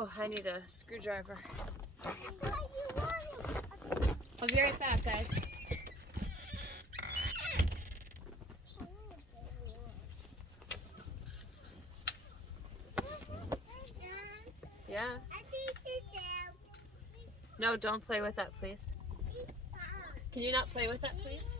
Oh, I need a screwdriver. I'll be right back, guys. Yeah. No, don't play with that, please. Can you not play with that, please?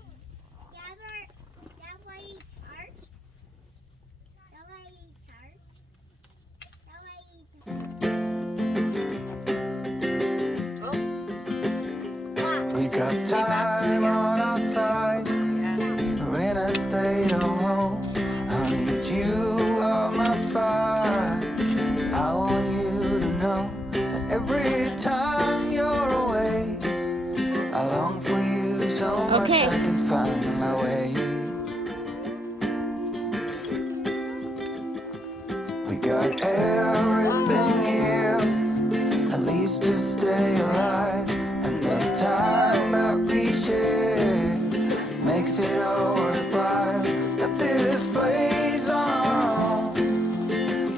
We got time on our side. We're in a state of home. I need you on my fire. I want you to know that every time you're away, I long for you so much I can find my way. We got everything here, at least to stay alive. And the time that we share makes it all worthwhile. Got this place on our own.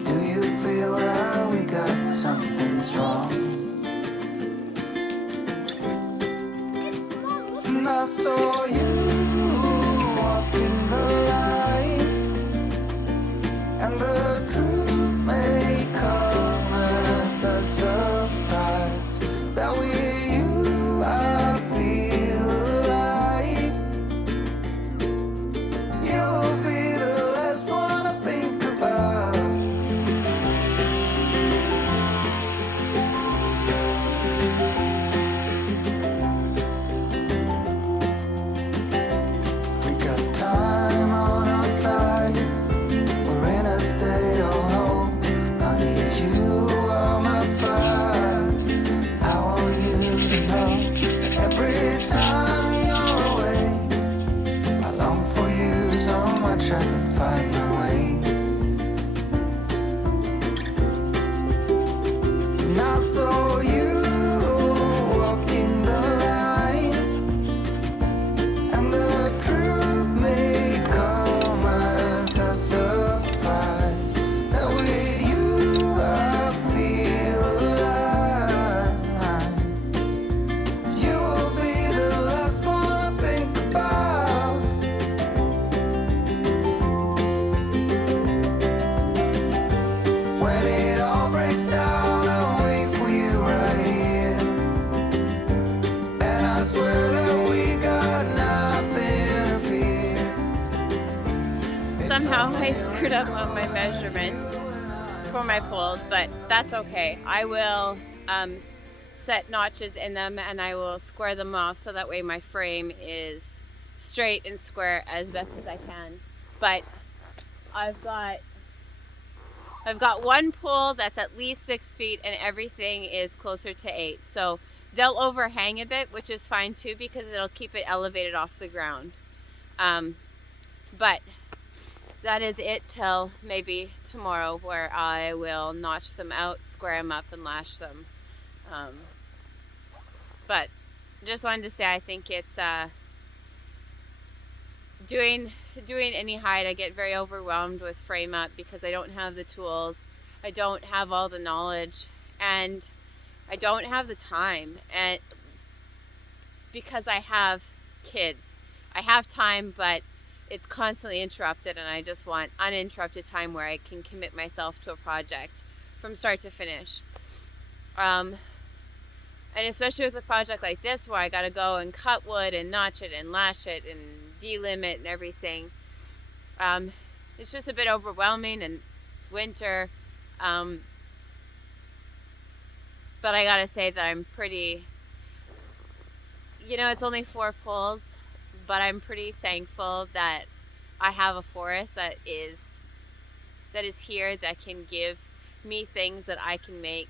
Do you feel that we got something strong? And I saw you walking the line, and the truth may come as a surprise that with you I feel alive. You'll be the last one I think about. We got time on our side. We're in a state of hope. I need you on my fire. I want you to know that every time you're away, I long for you so much I can find my way. And I saw you walking the line, and the truth may come as a surprise that with you I feel alive. You'll be the last one I think about. When it all breaks down, I'll wait for you right here. And I swear that we got nothing to fear. Somehow I screwed up on my measurements for my poles, but that's okay. I will set notches in them and I will square them off so that way my frame is straight and square as best as I can. But I've got one pole that's at least 6 feet and everything is closer to 8. So they'll overhang a bit, which is fine too because it'll keep it elevated off the ground. But that is it till maybe tomorrow, where I will notch them out, square them up, and lash them. But just wanted to say I think it's doing any hide, I get very overwhelmed with frame up because I don't have the tools, I don't have all the knowledge, and I don't have the time. And because I have kids, I have time, but it's constantly interrupted, and I just want uninterrupted time where I can commit myself to a project from start to finish. And especially with a project like this where I gotta go and cut wood and notch it and lash it and delimit and everything, it's just a bit overwhelming, and it's winter. But I gotta say that I'm pretty, it's only 4 poles, but I'm pretty thankful that I have a forest that is here, that can give me things that I can make.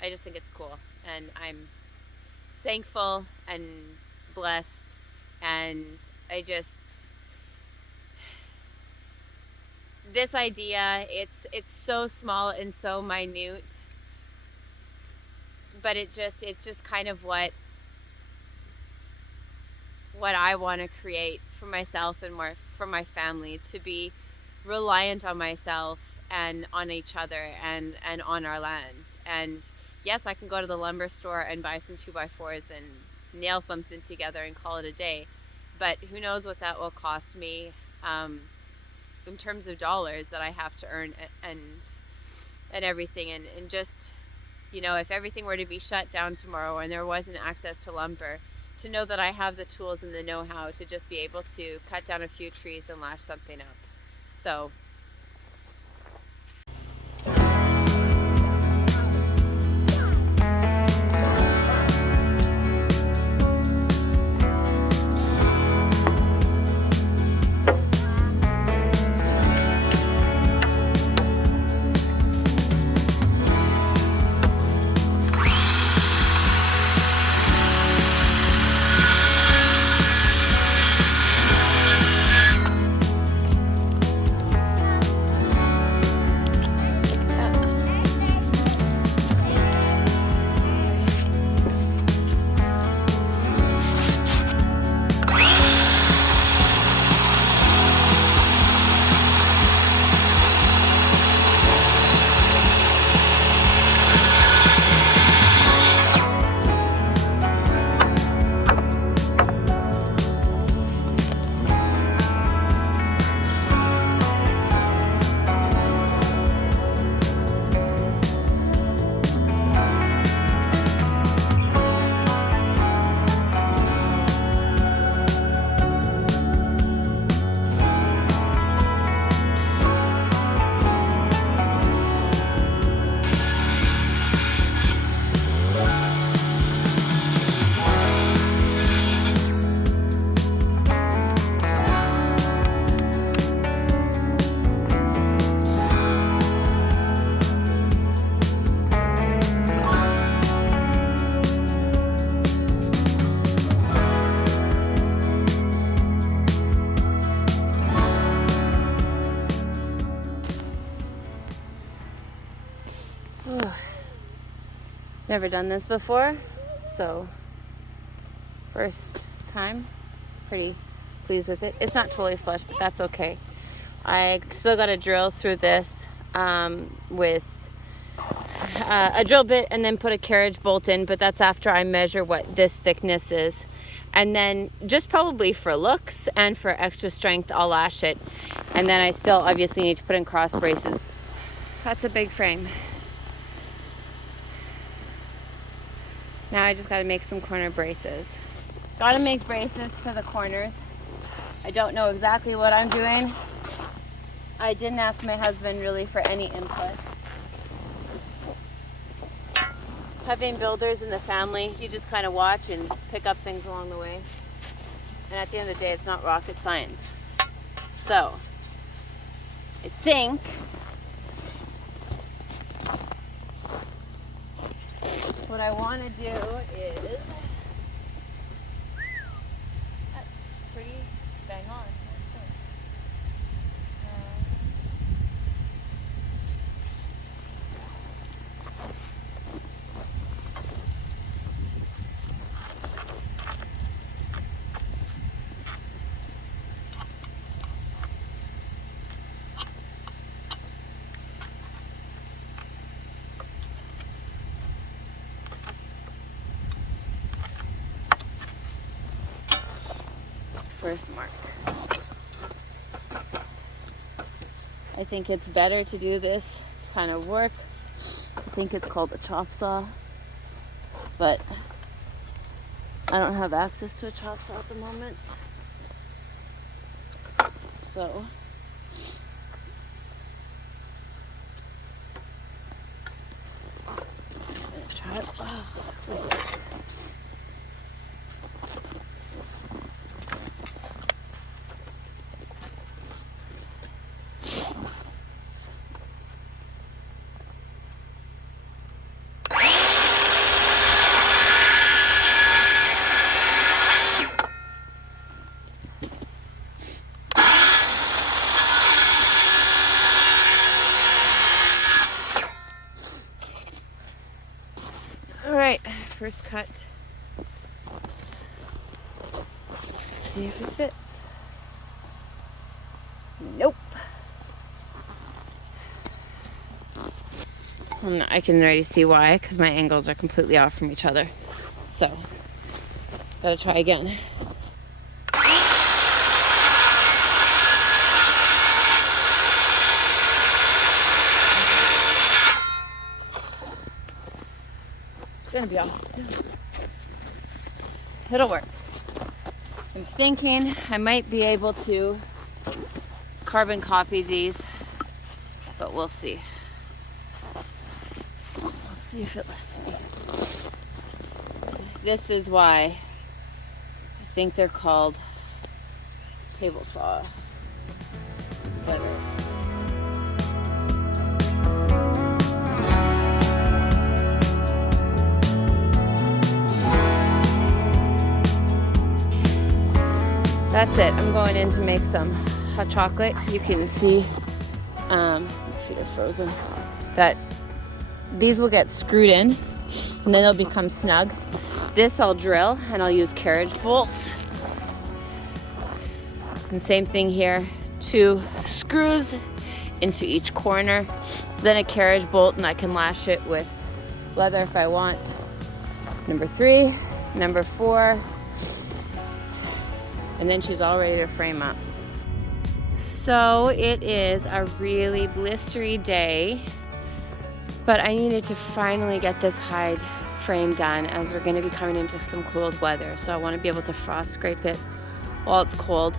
I just think it's cool, and I'm thankful and blessed, and this idea, it's so small and so minute, but it's just kind of what I want to create for myself and more for my family, to be reliant on myself and on each other and on our land. And yes, I can go to the lumber store and buy some 2x4s and nail something together and call it a day. But who knows what that will cost me in terms of dollars that I have to earn and everything. And just, if everything were to be shut down tomorrow and there wasn't access to lumber, to know that I have the tools and the know-how to just be able to cut down a few trees and lash something up. So never done this before, so first time. Pretty pleased with it. It's not totally flush, but that's okay. I still got to drill through this with a drill bit and then put a carriage bolt in, but that's after I measure what this thickness is. And then just probably for looks and for extra strength, I'll lash it. And then I still obviously need to put in cross braces. That's a big frame. Now I just got to make some corner braces. Got to make braces for the corners. I don't know exactly what I'm doing. I didn't ask my husband really for any input. Having builders in the family, you just kind of watch and pick up things along the way. And at the end of the day, it's not rocket science. So, I think what I want to do is, that's pretty bang on. First mark. I think it's better to do this kind of work. I think it's called a chop saw, but I don't have access to a chop saw at the moment. So I'm gonna try it like this. Alright, first cut. See if it fits. Nope. And I can already see why, because my angles are completely off from each other. So, gotta try again. It's gonna be off still. It'll work. I'm thinking I might be able to carbon copy these, but we'll see. We'll see if it lets me. This is why I think they're called table saw. It's better. That's it. I'm going in to make some hot chocolate. You can see, my feet are frozen, that these will get screwed in and then they'll become snug. This I'll drill and I'll use carriage bolts. And same thing here, 2 screws into each corner, then a carriage bolt, and I can lash it with leather if I want. Number 3, number 4, and then she's all ready to frame up. So it is a really blistery day, but I needed to finally get this hide frame done as we're going to be coming into some cold weather. So I want to be able to frost scrape it while it's cold.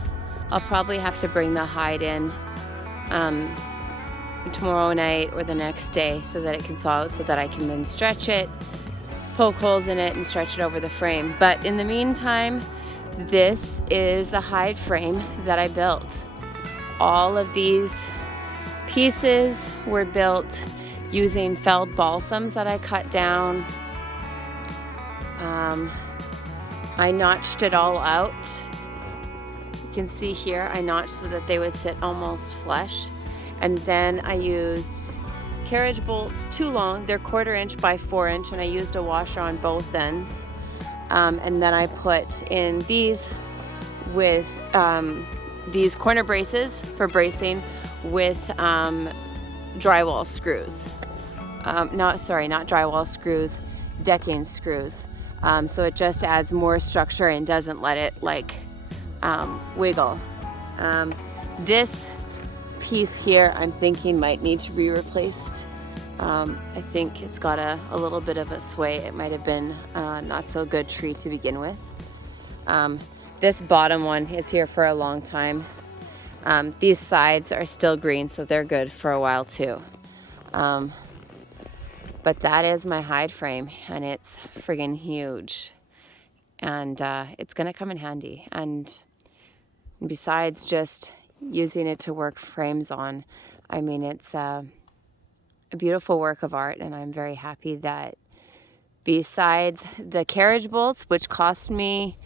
I'll probably have to bring the hide in tomorrow night or the next day so that it can thaw out, so that I can then stretch it, poke holes in it, and stretch it over the frame. But in the meantime, this is the hide frame that I built. All of these pieces were built using felled balsams that I cut down. I notched it all out. You can see here I notched so that they would sit almost flush. And then I used carriage bolts, 2 long, they're 1/4 inch by 4 inch, and I used a washer on both ends. And then I put in these with these corner braces for bracing with drywall screws. Not drywall screws, decking screws. So it just adds more structure and doesn't let it wiggle. This piece here I'm thinking might need to be replaced. I think it's got a little bit of a sway. It might have been not so good tree to begin with. This bottom one is here for a long time. These sides are still green, so they're good for a while too. But that is my hide frame, and it's friggin' huge. And it's gonna come in handy. And besides just using it to work frames on, I mean, it's a beautiful work of art, and I'm very happy that besides the carriage bolts, which cost me,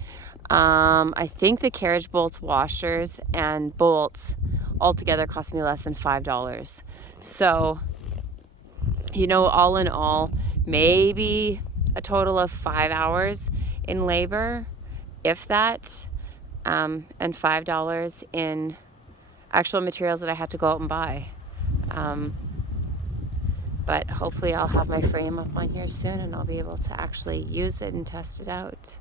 I think the carriage bolts, washers, and bolts altogether cost me less than $5. So, you know, all in all, maybe a total of 5 hours in labor, if that, and $5 in actual materials that I had to go out and buy. But hopefully I'll have my frame up on here soon, and I'll be able to actually use it and test it out.